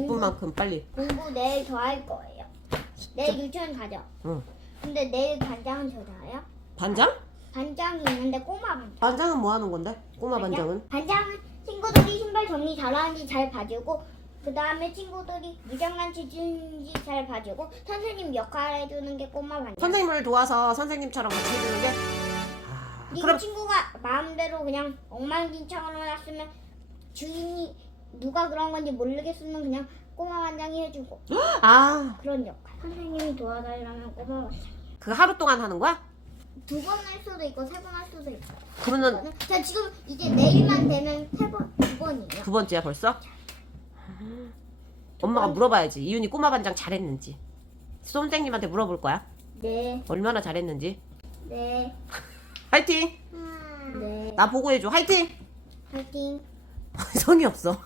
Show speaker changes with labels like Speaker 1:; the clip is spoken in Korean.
Speaker 1: 기쁜 만큼 빨리.
Speaker 2: 공부 내일 더 할 거예요. 내일 유치원 가죠.
Speaker 1: 응.
Speaker 2: 근데 내일 반장은 저다요?
Speaker 1: 반장?
Speaker 2: 반장이 있는데 꼬마 반장.
Speaker 1: 반장은 뭐 하는 건데? 꼬마 반장은?
Speaker 2: 반장은 친구들이 신발 정리 잘하는지 잘 봐주고 그 다음에 친구들이 무장난치 주는지 잘 봐주고 선생님 역할 해주는 게 꼬마 반장.
Speaker 1: 선생님을 도와서 선생님처럼 같이 해주는 게. 아,
Speaker 2: 그리고
Speaker 1: 그럼
Speaker 2: 친구가 마음대로 그냥 엉망진창으로 놨으면 주인이 누가 그런 건지 모르겠으면 그냥 꼬마 반장이 해주고
Speaker 1: 아,
Speaker 2: 그런 역할. 선생님이 도와달라면 꼬마 반장.
Speaker 1: 그 하루 동안 하는 거야?
Speaker 2: 두 번 할 수도 있고 세 번 할 수도 있고.
Speaker 1: 그러면
Speaker 2: 자 지금 이제 내일만 되면 세 번, 두 번이에요.
Speaker 1: 두 번째야 벌써? 엄마가 물어봐야지. 이윤이 꼬마 반장 잘했는지. 선생님한테 물어볼 거야.
Speaker 2: 네,
Speaker 1: 얼마나 잘했는지.
Speaker 2: 네,
Speaker 1: 화이팅!
Speaker 2: 네.
Speaker 1: 나 보고해줘. 화이팅!
Speaker 2: 파이팅.
Speaker 1: 성의 없어.